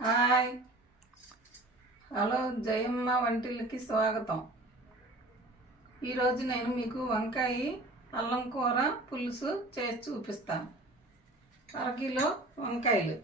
Hi. Hello Jayamma వంటిల్కి స్వాగతం. ఈరోజు నేను మీకు వంకాయ అల్లం కూర పులుసు చేసి చూపిస్తాను. అరకిలో వంకాయలు.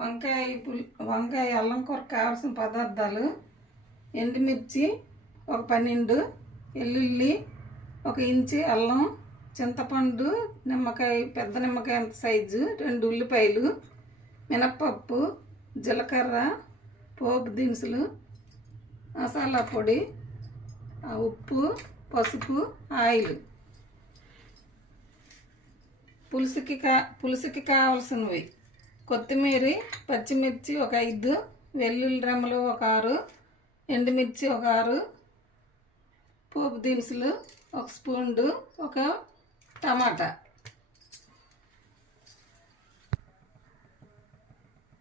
వంకాయ పుల్ వంకాయ అల్లం కూర కావాల్సిన పదార్థాలు ఎండుమిర్చి ఒక పన్నెండు వెల్లుల్లి ఒక ఇంచి అల్లం చింతపండు నిమ్మకాయ పెద్ద నిమ్మకాయ అంత సైజు రెండు ఉల్లిపాయలు మినప్పప్పు జీలకర్ర పోపు దినుసులు మసాలా పొడి ఆ ఉప్పు పసుపు ఆయిల్. పులుసుకి కా పులుసుకి కావాల్సినవి. కొత్తిమీర పచ్చిమిర్చి ఒక ఐదు వెల్లుల్లి రెమ్మలు ఒక ఆరు ఎండుమిర్చి ఒక ఆరు పోపు దినుసులు ఒక స్పూన్ ఒక టమాటా.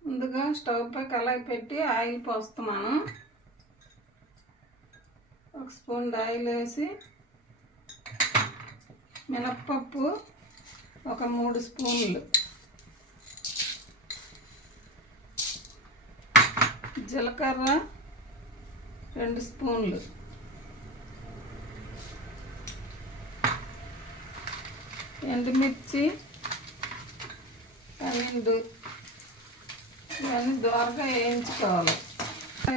ముందుగా స్టవ్ పై కళాయి పెట్టి ఆయిల్ పోస్తున్నాను. ఒక స్పూన్ ఆయిల్ వేసి మినప్పప్పు ఒక మూడు స్పూన్లు. జీలకర్ర రెండు స్పూన్లు. ఎండుమిర్చి పన్నెండు ఇవన్నీ దోరగా వేయించుకోవాలి.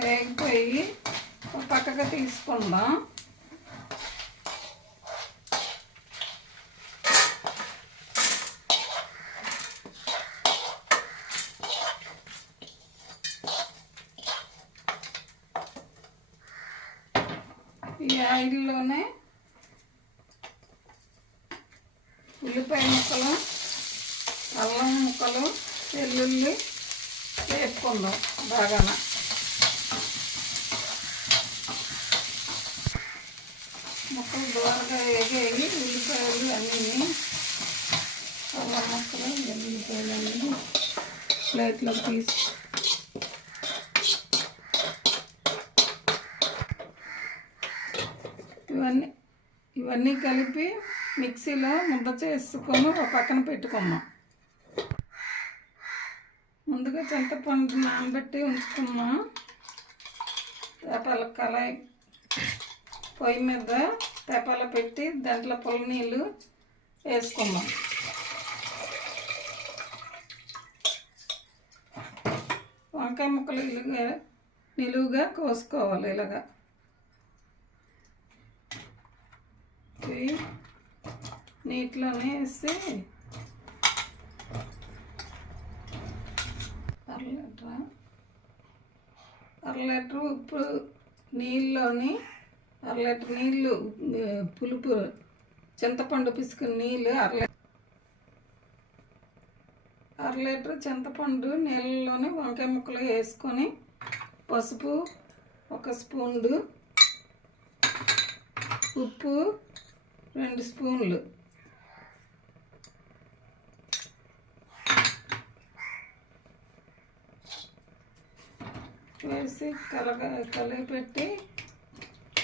వేగిపోయి పక్కగా తీసుకుందాం. ఈ ఆయిల్లోనే ఉల్లిపాయ ముక్కలు అల్లం ముక్కలు వెల్లుల్లి వేసుకుందాం బాగాన. ముక్కలు దూరగా వేగేవి ఉల్లిపాయలు అన్నీ అల్లం ముక్కలు వెల్లుల్లిపాయలు అన్నీ ప్లేట్లో తీసి ఇవన్నీ ఇవన్నీ కలిపి మిక్సీలో ముద్ద చేసుకొని ఒక పక్కన పెట్టుకున్నాం. ముందుగా చింతపండు నానబెట్టి ఉంచుకున్నాం. తేపాల కళాయి పొయ్యి మీద తేపాల పెట్టి దాంట్లో పుల్ల నీళ్ళు వేసుకున్నాం. వంకాయ ముక్కలు ఇలాగా నిలువుగా కోసుకోవాలి ఇలాగా. నీటిలోనే వేసి అర లీటర్ అర లీటర్ ఉప్పు నీళ్ళలోని అర లీటర్ నీళ్ళు పులుపు చింతపండు పిసుకుని నీళ్ళు అర లీటర్ అర లీటర్ చింతపండు నీళ్ళలోని వంకాయ ముక్కలు వేసుకొని పసుపు ఒక స్పూన్లు ఉప్పు రెండు స్పూన్లు. వేసి కలగ కలిపెట్టి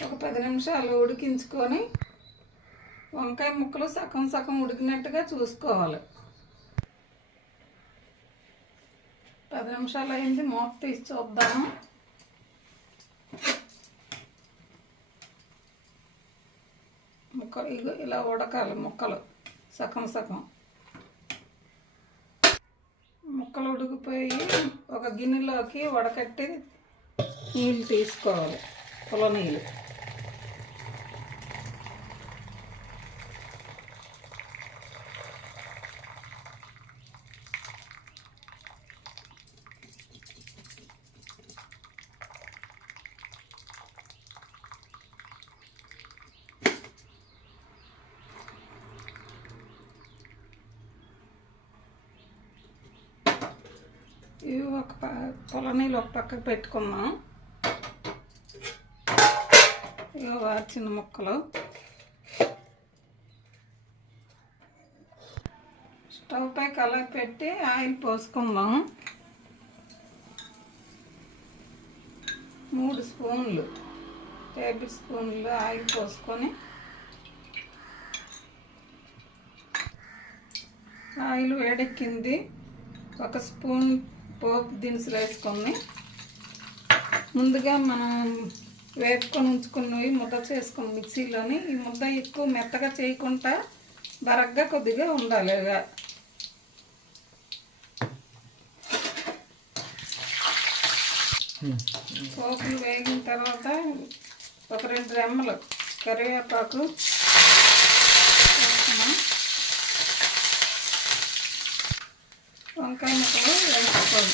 ఒక పది నిమిషాలు ఉడికించుకొని వంకాయ ముక్కలు సగం సగం ఉడికినట్టుగా చూసుకోవాలి. పది నిమిషాలు అయింది మూత తీసి చూద్దాము. ముక్క ఇగో ఇలా ఉడకాలి ముక్కలు సగం సగం. ముక్కలు ఉడికిపోయి ఒక గిన్నెలోకి వడకట్టి నీళ్ళు తీసుకోవాలి పుల్ల నీళ్ళు ఒక ప నీళ్ళు ఒక పక్కకు పెట్టుకుందాం. ఇవి వార్చిన ముక్కలు. స్టవ్ పై కలర్ పెట్టి ఆయిల్ పోసుకుందాం. మూడు స్పూన్లు టేబుల్ స్పూన్లు ఆయిల్ పోసుకొని ఆయిల్ వేడెక్కింది. ఒక స్పూన్ పోపు దినుసులు వేసుకొని ముందుగా మనం వేపుకొని ఉంచుకున్నవి ముద్ద చేసుకుని మిక్సీలోని. ఈ ముద్ద ఎక్కువ మెత్తగా చేయకుండా బరగ్గా కొద్దిగా ఉండాలి పోపులు వేగిన తర్వాత ఒక రెండు రెమ్మలు కరివేపాకు వేసుకున్నాం వంకాయ ముక్కలు వేసుకోవాలి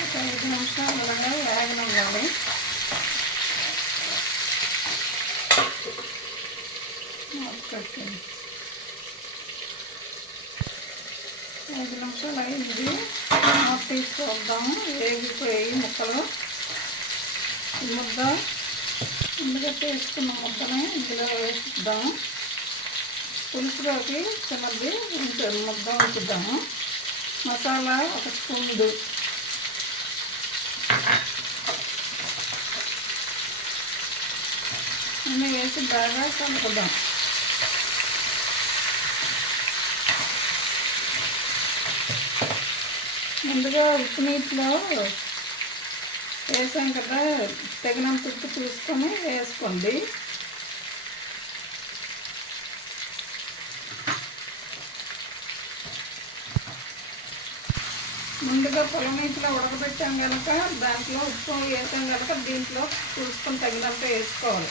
ఒక ఐదు నిమిషాలు అలాగా వేగనివ్వాలి ఐదు నిమిషాలు అయింది. మూత తీసి చూద్దాము. వేగిపోయి ముక్కలు. ముద్ద. ముందుగా వేసుకున్న ముద్దని ఇందులో వేసిద్దాము పులుసులోకి చిన్నది ముద్ద ఉంచుద్దాము మసాలా ఒక స్పూన్ అన్నీ వేసి బాగా కలుపుదాం ముందుగా ఉప్పు నీటిలో వేసాం కదా తగినంత ఉప్పు చూసుకొని వేసుకోండి. ముందుగా పొలం నీటిలో ఉడకబెట్టాం కనుక దాంట్లో ఉప్పు వేసాం కనుక దీంట్లో చూసుకొని తగినంత వేసుకోవాలి.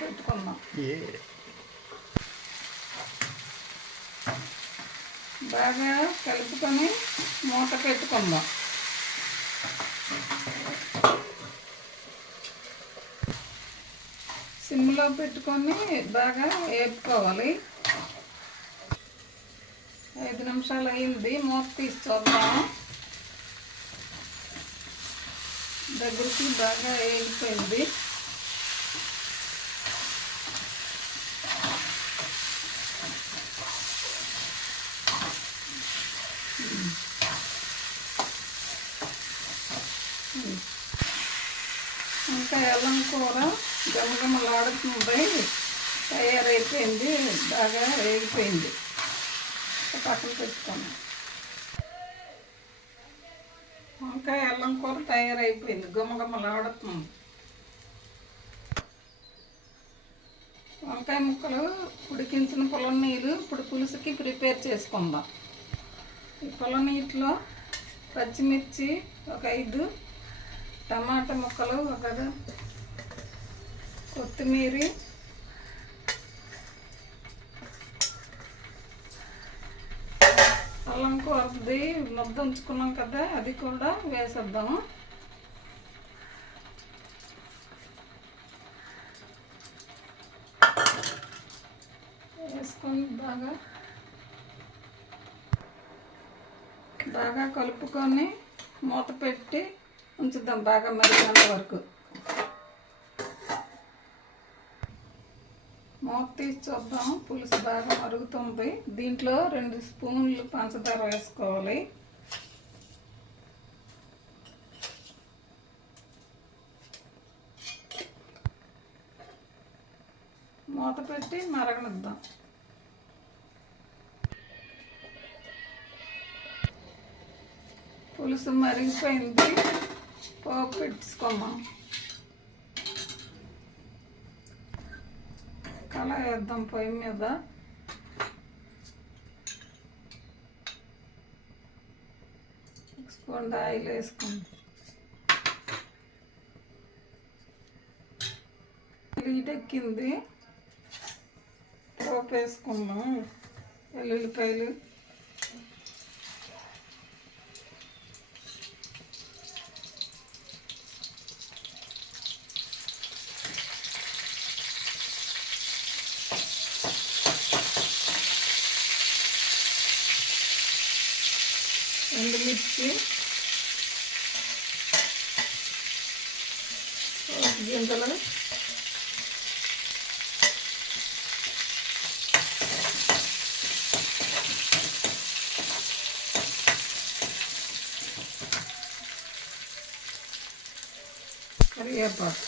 పెట్టుకుందాం బాగా కలుపుకొని మూత పెట్టుకుందాం. సిమ్లో పెట్టుకొని బాగా వేపుకోవాలి ఐదు నిమిషాలు అయింది. మూత తీసి చూద్దాం. దగ్గరికి బాగా వేగిపోయింది ఇంకా అల్లం కూర గమగమలాడుతుంది తయారైపోయింది బాగా వేగిపోయింది పక్కన పెట్టుకోండి వంకాయ అల్లం కూర తయారైపోయింది. గుమగుమలాడుతుంది. వంకాయ ముక్కలు ఉడికించిన పొలం నీళ్ళు ఇప్పుడు పులుసుకి ప్రిపేర్ చేసుకుందాం. ఈ పొలం నీటిలో పచ్చిమిర్చి ఒక ఐదు టమాటా ముక్కలు ఒక కొత్తిమీర అల్లం కూరది ముద్ద ఉంచుకున్నాం కదా అది కూడా వేసేద్దాము. వేసుకొని బాగా బాగా కలుపుకొని మూత పెట్టి ఉంచుద్దాం బాగా మరిగినంత వరకు. మూత తీసి చూద్దాం. పులుసు బాగా మరుగుతుంది దీంట్లో రెండు స్పూన్లు పంచదార వేసుకోవాలి. మూత పెట్టి మరగనిద్దాం. పులుసు మరిగిపోయింది. పోపు పెట్టుకోమా? మసాలా వేద్దాం పొయ్యి మీద. ఒక స్పూన్ ఆయిల్ వేసుకుందాం. హీట్ ఎక్కింది పోపు వేసుకుందాం. వెల్లుల్లిపాయలు ఎండుమిర్చి పోపు గింజలు కరివేపాకు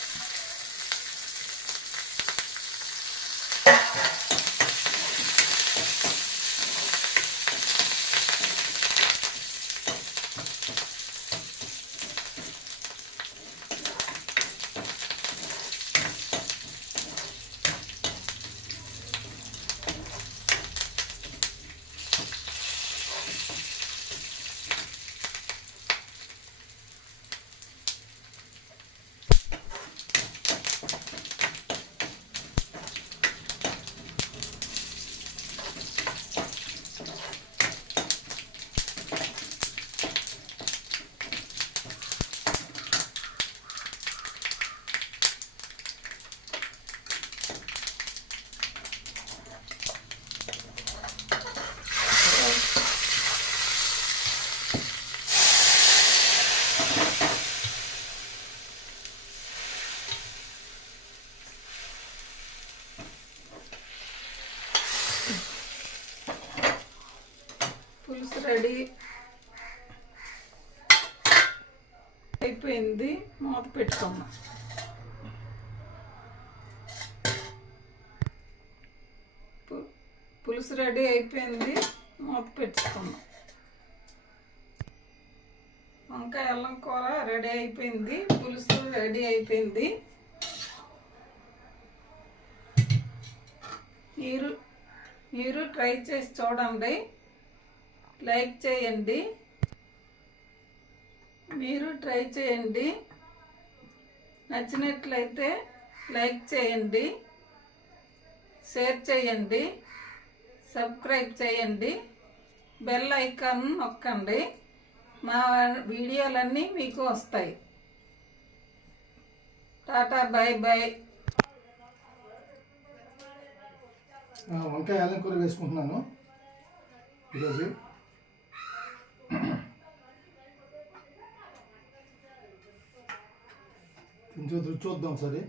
పులుసు రెడీ అయిపోయింది మూత పెట్టుకున్నాం పులుసు రెడీ అయిపోయింది. మూత పెట్టుకున్నాం వంకాయ అల్లం కూర రెడీ అయిపోయింది. పులుసు రెడీ అయిపోయింది. మీరు మీరు ట్రై చేసి చూడండి. లైక్ చేయండి. మీరు ట్రై చేయండి. నచ్చినట్లయితే లైక్ చేయండి షేర్ చేయండి సబ్స్క్రైబ్ చేయండి బెల్ ఐకాన్ నొక్కండి. మా వీడియోలన్నీ మీకు వస్తాయి. టాటా బాయ్ బాయ్ వంకాయ అల్లం కూర వేసుకుంటున్నాను ఈరోజు కొంచెం చూద్దాం సరే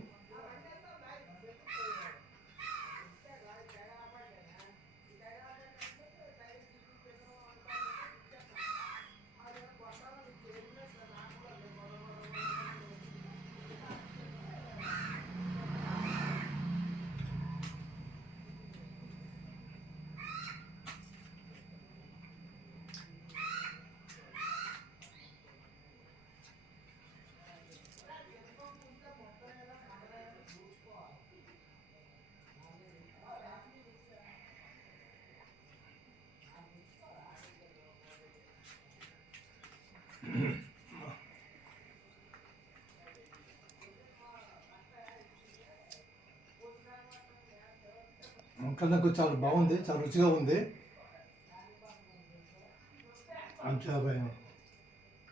వంకాయ చాలా బాగుంది చాలా రుచిగా ఉంది. అంతే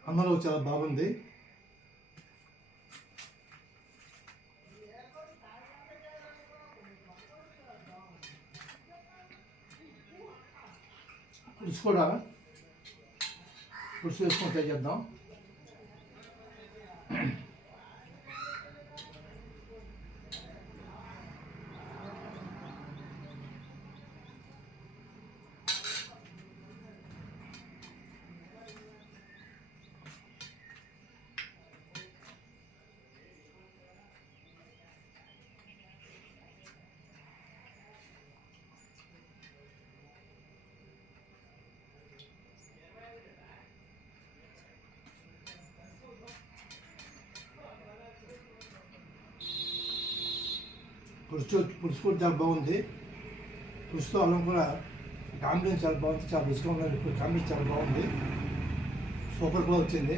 అన్నలో చాలా బాగుంది. పులుసు కూడా పులుసు వేసుకొని ట్రై చేద్దాం. పులుసు పులుసు కూడా చాలా బాగుంది. పులుసుతో అల్లం కూడా కాంబినేషన్ చాలా బాగుంది. చాలా రుచిగా ఉన్నది. ఇప్పుడు కాంబినేషన్ చాలా బాగుంది. సూపర్ వచ్చింది.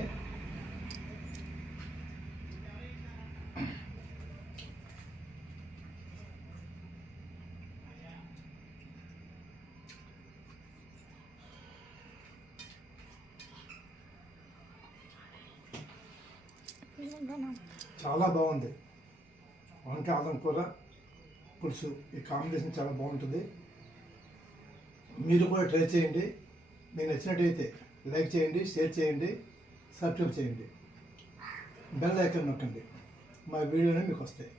చాలా బాగుంది. వంకాయ అల్లం కూర. పులుసు ఈ కాంబినేషన్ చాలా బాగుంటుంది. మీరు కూడా ట్రై చేయండి. మీకు నచ్చినట్టయితే లైక్ చేయండి షేర్ చేయండి సబ్స్క్రైబ్ చేయండి. బెల్ ఐకాన్ నొక్కండి. మా వీడియోనే మీకు వస్తాయి.